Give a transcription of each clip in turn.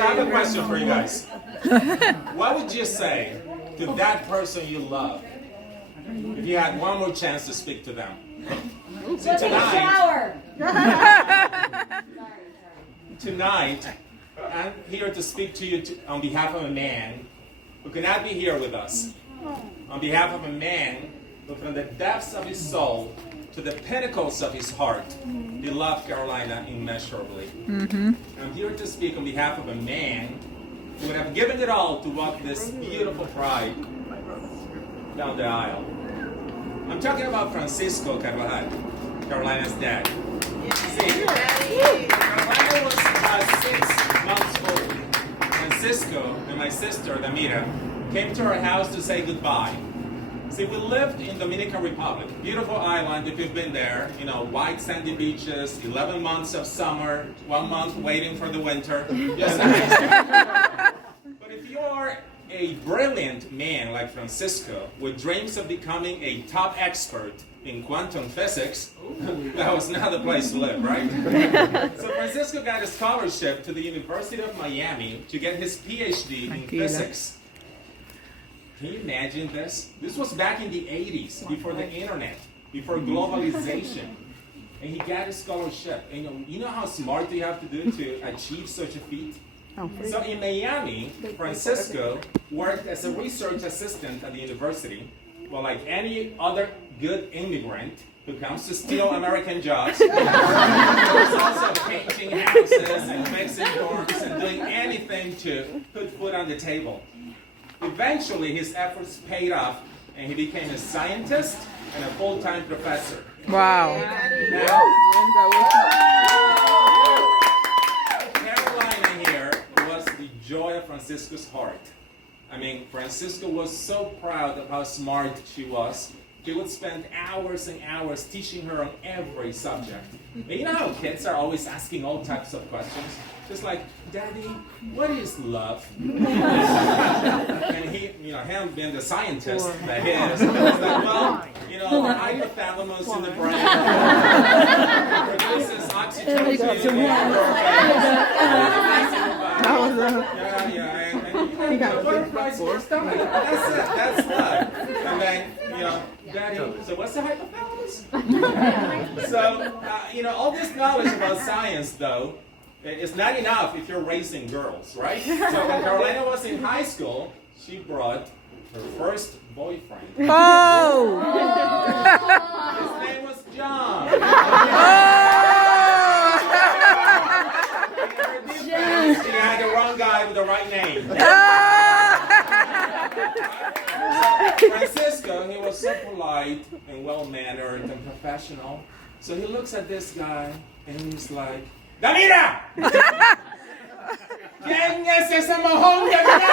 So I have a question for you guys. What would you say to that person you love if you had one more chance to speak to them? So tonight, I'm here to speak to you on behalf of a man who cannot be here with us. On behalf of a man who, from the depths of his soul to the pinnacles of his heart, he loved Carolina immeasurably. I'm here to speak on behalf of a man who would have given it all to walk this beautiful bride down the aisle. I'm talking about Francisco Carvajal, Carolina's dad. See, Carolina was 6 months old. Francisco and my sister, Damira, came to our house to say goodbye. See, we lived in Dominican Republic, beautiful island if you've been there, you know, white sandy beaches, 11 months of summer, 1 month waiting for the winter. Yes, but if you're a brilliant man like Francisco with dreams of becoming a top expert in quantum physics, that was not the place to live, right? So Francisco got a scholarship to the University of Miami to get his PhD in physics. Can you imagine this? This was back in the 80s, before the internet, before globalization. And he got a scholarship. And you know how smart you have to do to achieve such a feat? So in Miami, Francisco worked as a research assistant at the university. Well, like any other good immigrant who comes to steal American jobs, he was also painting houses and fixing dorms and doing anything to put food on the table. Eventually, his efforts paid off, and he became a scientist and a full-time professor. Wow. Carolina here was the joy of Francisco's heart. I mean, Francisco was so proud of how smart she was. He would spend hours and hours teaching her on every subject. And you know how kids are always asking all types of questions? Just like, Daddy, what is love? And he, you know, him being the scientist that he is, was like, well, you know, the hypothalamus in the brain produces oxytocin in the butterflies for stomach. That's it. That's love. And then, you know, Daddy, so what's the hypothalamus? So, you know, all this knowledge about science, though, it's not enough if you're raising girls, right? So when Carolina was in high school, she brought her first boyfriend. Oh! His name was John. She had the wrong guy with the right name. Francisco, he was so polite and well-mannered and professional. So he looks at this guy and he's like, ¡Damira! ¿Quién es ese mojón que viene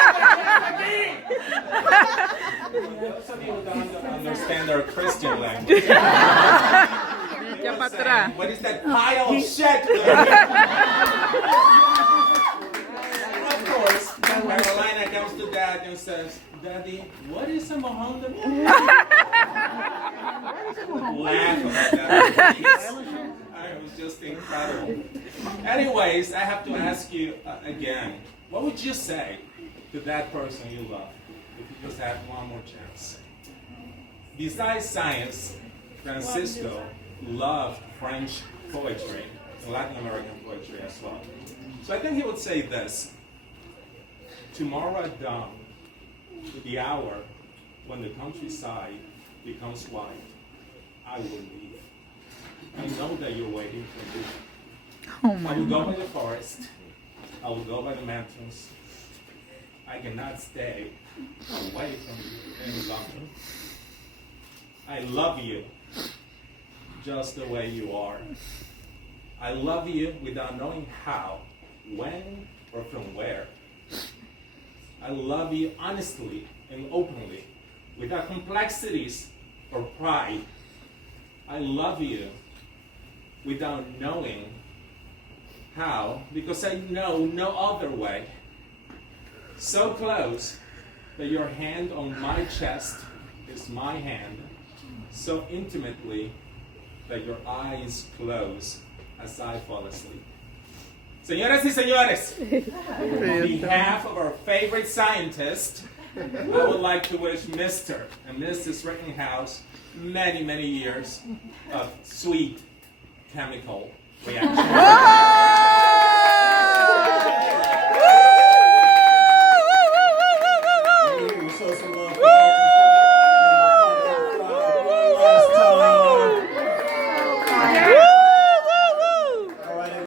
aquí? Those of you who don't understand our Christian language, what is that pile of shit? Of course, Carolina comes to Dad and says, Daddy, what is a mojón de miel? Laugh about that. It was just incredible. Anyways, I have to ask you again, what would you say to that person you love if you just had one more chance? Besides science, Francisco loved French poetry, Latin American poetry as well. So I think he would say this: tomorrow at dawn, the hour when the countryside becomes white, I will leave. I know that you're waiting for me. Oh my I will go by the forest. I will go by the mountains. I cannot stay away from you any longer. I love you just the way you are. I love you without knowing how, when, or from where. I love you honestly and openly, without complexities or pride. I love you without knowing how, because I know no other way. So close that your hand on my chest is my hand, so intimately that your eyes close as I fall asleep. Señoras y señores, on behalf of our favorite scientist, I would like to wish Mr. and Mrs. Rittenhouse many, many years of sweet chemical reaction.